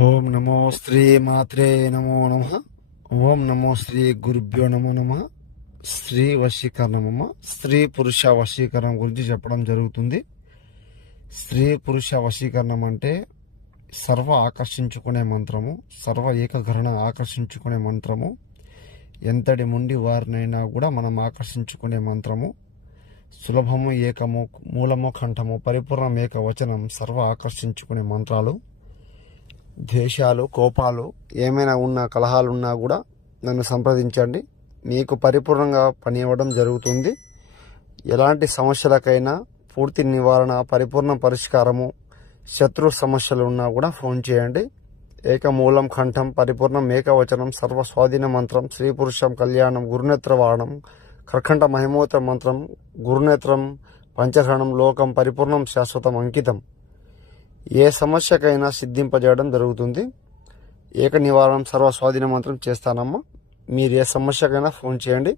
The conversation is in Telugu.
ఓం నమో శ్రీ మాత్రే నమో నమ. ఓం నమో శ్రీ గురుభ్యో నమో నమ. స్త్రీ వశీకరణమమ్మ, స్త్రీ పురుష వశీకరణం గురించి చెప్పడం జరుగుతుంది. స్త్రీ పురుష వశీకరణం అంటే సర్వ ఆకర్షించుకునే మంత్రము, సర్వ ఏకగ్రహణ ఆకర్షించుకునే మంత్రము. ఎంతటి ముండి వారినైనా కూడా మనం ఆకర్షించుకునే మంత్రము. సులభము, ఏకము, మూలము, కంఠము, పరిపూర్ణం, ఏకవచనం, సర్వ ఆకర్షించుకునే మంత్రాలు. ద్వేషాలు, కోపాలు ఏమైనా ఉన్నా, కలహాలు ఉన్నా కూడా నన్ను సంప్రదించండి. మీకు పరిపూర్ణంగా పని ఇవ్వడం జరుగుతుంది. ఎలాంటి సమస్యలకైనా పూర్తి నివారణ, పరిపూర్ణ పరిష్కారము. శత్రు సమస్యలు ఉన్నా కూడా ఫోన్ చేయండి. ఏకమూలం, కంఠం, పరిపూర్ణం, ఏకవచనం, సర్వ స్వాధీన మంత్రం, స్త్రీ పురుషం కళ్యాణం, గురునేత్ర వాహనం, కర్కంఠ మహిమోత్ర మంత్రం, గురునేత్రం, పంచగ్రహణం, లోకం, పరిపూర్ణం, శాశ్వతం, అంకితం. ఏ సమస్యకైనా సిద్ధింపజేయడం జరుగుతుంది. ఏక నివారణం, సర్వ స్వాధీన మంత్రం చేస్తానమ్మా. మీరు ఏ సమస్యకైనా ఫోన్ చేయండి.